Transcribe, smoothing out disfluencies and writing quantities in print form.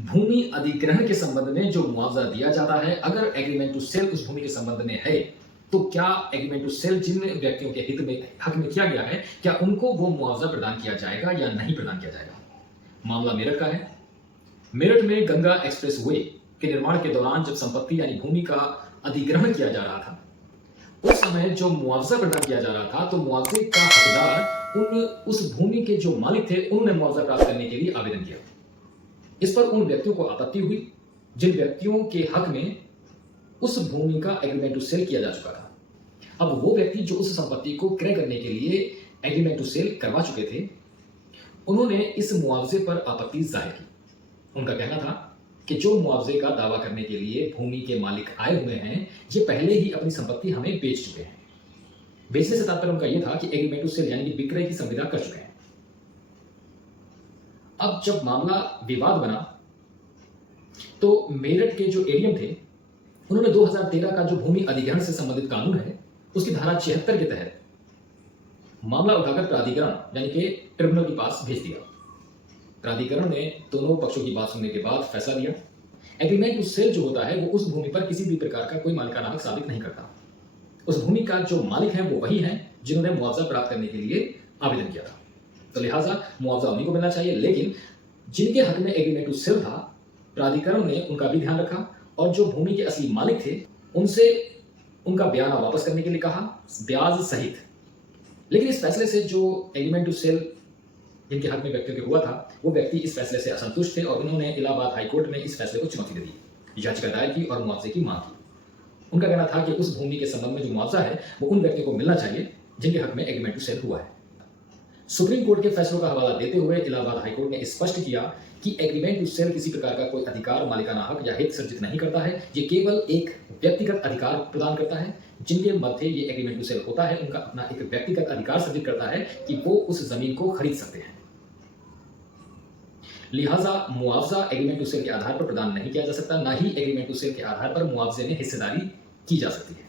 भूमि अधिग्रहण के संबंध में जो मुआवजा दिया जाता है, अगर एग्रीमेंट टू सेल उस भूमि के संबंध में है, तो क्या एग्रीमेंट टू सेल जिन व्यक्तियों के हित में हक में किया गया है, क्या उनको वो मुआवजा प्रदान किया जाएगा या नहीं प्रदान किया जाएगा? मामला मेरठ का है। मेरठ में गंगा एक्सप्रेस वे के निर्माण के दौरान जब संपत्ति यानी भूमि का अधिग्रहण किया जा रहा था, उस समय जो मुआवजा प्रदान किया जा रहा था, तो मुआवजे का हकदार उस भूमि के जो मालिक थे, उन्होंने मुआवजा प्राप्त करने के लिए आवेदन किया। इस पर उन व्यक्तियों को आपत्ति हुई जिन व्यक्तियों के हक में उस भूमि का एग्रीमेंट टू सेल किया जा चुका था। अब वो व्यक्ति जो उस संपत्ति को क्रय करने के लिए एग्रीमेंट टू सेल करवा चुके थे, उन्होंने इस मुआवजे पर आपत्ति जाहिर की। उनका कहना था कि जो मुआवजे का दावा करने के लिए भूमि के मालिक आए हुए हैं, ये पहले ही अपनी संपत्ति हमें बेच चुके हैं। बेचने से तात्पर्य उनका यह था कि एग्रीमेंट टू सेल यानी कि विक्रय की संविदा कर चुके हैं। अब जब मामला विवाद बना, तो मेरठ के जो एडीएम थे, उन्होंने 2013 का जो भूमि अधिग्रहण से संबंधित कानून है, उसकी धारा 76 के तहत मामला उठाकर प्राधिकरण यानी कि ट्रिब्यूनल के पास भेज दिया। प्राधिकरण ने दोनों पक्षों की बात सुनने के बाद फैसला दिया। एग्रीमेंट टू सेल जो होता है, वो उस भूमि पर किसी भी प्रकार का कोई मालिकाना हक साबित नहीं करता। उस भूमि का जो मालिक है वो वही है जिन्होंने मुआवजा प्राप्त करने के लिए आवेदन किया था। तो लिहाजा मुआवजा उन्हीं को मिलना चाहिए, लेकिन जिनके हक में एग्रीमेंट टू सेल था, प्राधिकरण ने उनका भी ध्यान रखा और जो भूमि के असली मालिक थे, उनसे उनका बयाना वापस करने के लिए कहा, ब्याज सहित। लेकिन इस फैसले से जो एग्रीमेंट टू सेल जिनके हक में व्यक्तियों के हुआ था, वो व्यक्ति इस फैसले से असंतुष्ट थे और उन्होंने इलाहाबाद हाईकोर्ट में इस फैसले को चुनौती दे दी, याचिका दायर की और मुआवजे की मांग की। उनका कहना था कि उस भूमि के संबंध में जो मुआवजा है, वो उन व्यक्तियों को मिलना चाहिए जिनके हक में एग्रीमेंट टू सेल हुआ है। सुप्रीम कोर्ट के फैसलों का हवाला देते हुए इलाहाबाद हाईकोर्ट ने स्पष्ट किया कि एग्रीमेंट टू सेल किसी प्रकार का कोई अधिकार, मालिकाना हक या हित सर्जित नहीं करता है। ये केवल एक व्यक्तिगत अधिकार प्रदान करता है। जिनके मध्य ये एग्रीमेंट टू सेल होता है, उनका अपना एक व्यक्तिगत अधिकार सर्जित करता है कि वो उस जमीन को खरीद सकते हैं। लिहाजा मुआवजा एग्रीमेंट टू सेल के आधार पर प्रदान नहीं किया जा सकता, ना ही एग्रीमेंट टू सेल के आधार पर मुआवजे में हिस्सेदारी की जा सकती है।